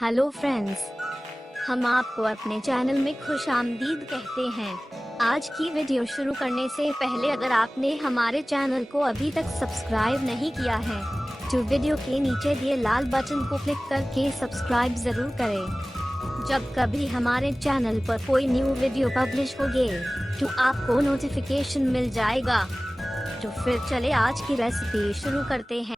Hello friends, हम आपको अपने चैनल में खुशामदीद कहते हैं। आज की वीडियो शुरू करने से पहले अगर आपने हमारे चैनल को अभी तक सब्सक्राइब नहीं किया है तो वीडियो के नीचे दिए लाल बटन को क्लिक करके सब्सक्राइब जरूर करें। जब कभी हमारे चैनल पर कोई न्यू वीडियो पब्लिश होगी तो आपको नोटिफिकेशन मिल जाएगा। तो फिर चले आज की रेसिपी शुरू करते हैं।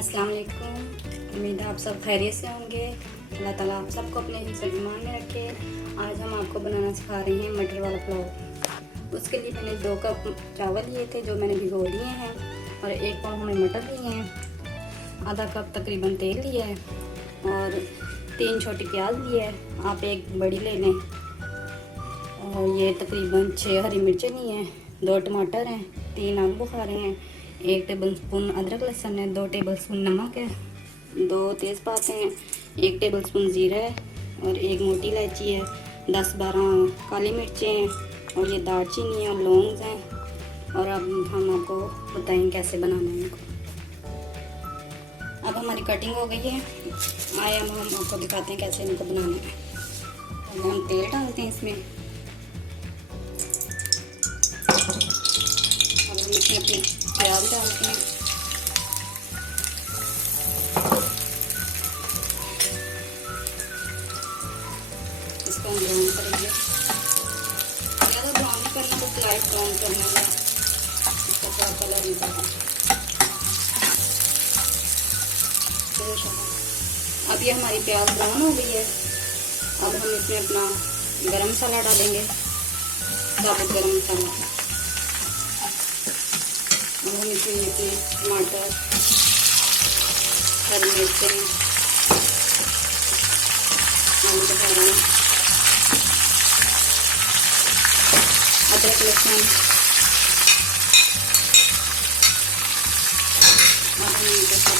अस्सलाम वालेकुम। उम्मीद है आप सब खैरियत से होंगे। अल्लाह ताला आप सबको अपने हिफ्ज़ ईमान में रखे। आज हम आपको बनाना सिखा रहे हैं मटर वाला पुलाव। उसके लिए मैंने 2 कप चावल लिए थे जो मैंने भिगो लिए हैं, और 1 पाव हमने मटर लिए हैं, आधा कप तकरीबन तेल लिया है, और 3 छोटी प्याज लिया है। आप 1 बड़ी ले लें, और ये तकरीबन 6 हरी मिर्चें ली हैं, 2 टमाटर हैं, 3 आलू बुखारे हैं, 1 टेबल स्पून अदरक लहसुन है, 2 टेबल स्पून नमक है, 2 तेज़पात हैं, 1 टेबल स्पून ज़ीरा है, और 1 मोटी इलायची है, 10-12 काली मिर्चें हैं, और ये दालचीनी और लौंग हैं। और अब हम आपको बताएंगे कैसे बनाना है इनको। अब हमारी कटिंग हो गई है। आए हम आपको दिखाते हैं कैसे इनको बनाना है। पहले हम तेल डालते हैं इसमें। अब हम इसमें अपनी प्याज डालते हैं। इसको हम ब्राउन करेंगे। ज़्यादा ब्राउन नहीं करना, तो लाइट ब्राउन करना है, इसका थोड़ा कलर निकलना। अब ये हमारी प्याज ब्राउन हो गई है। अब हम इसमें अपना गरम मसाला डालेंगे, साबुत गरम मसाला। अब हम इसमें टमाटर, हरी मिर्चें, आलू बुखारा, अदरक लहसुन, अब हम इनको सब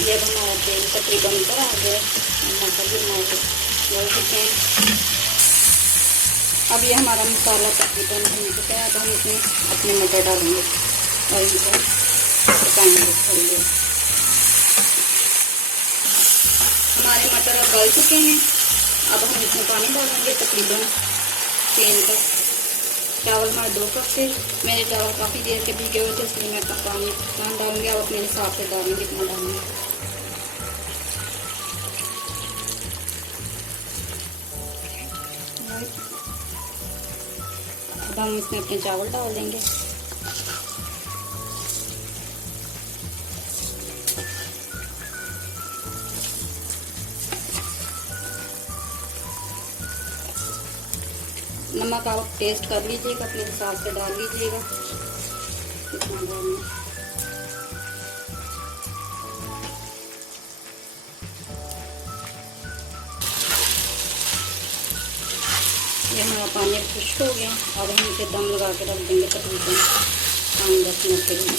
ये हमारा तेल तकरीबन ऊपर आ गया। मटर भी हमारे डाल चुके हैं। अब ये हमारा मसाला तकरीबन भून चुका है। अब हम इसमें अपने मटर डालेंगे और इनको पकाएंगे थोड़ी देर। हमारे मटर अब गल चुके हैं। अब हम इसमें पानी डालेंगे तकरीबन 3 कप। चावल हमारे 2 कप थे। मेरे चावल काफ़ी देर के भीगे हुए थे, इसलिए मैं पानी कम डालूंगी। अब अपने हिसाब से डालेंगे कितना डालेंगे। अब हम इसमें अपने चावल डाल देंगे। नमक आप टेस्ट कर लीजिएगा, अपने हिसाब से डाल लीजिएगा कितना डालना। ये हमारा पानी खुश्क हो गया। अब हम इसे दम लगा के रख देंगे तकरीबन 5-10 मिनट के लिए।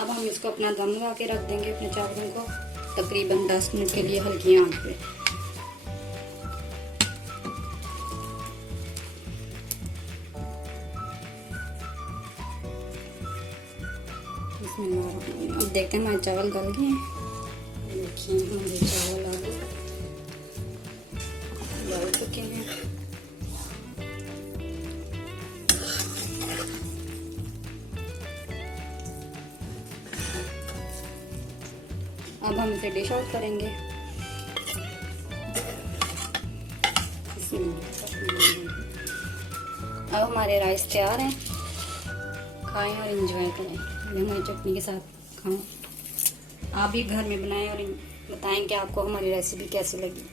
अब हम इसको अपना दम लगा के रख देंगे अपने चावलों को तकरीबन 10 मिनट के लिए हल्की आंच पे। अब देखते हैं हमारे चावल गल गए हैं। देखिए हमारे चावल आलू गल चुके हैं। अब हम इसे डिश आउट करेंगे। अब हमारे राइस तैयार हैं। खाएं और एंजॉय करें। हमारी चटनी के साथ खाएं। आप भी घर में बनाएं और बताएं कि आपको हमारी रेसिपी कैसी लगी।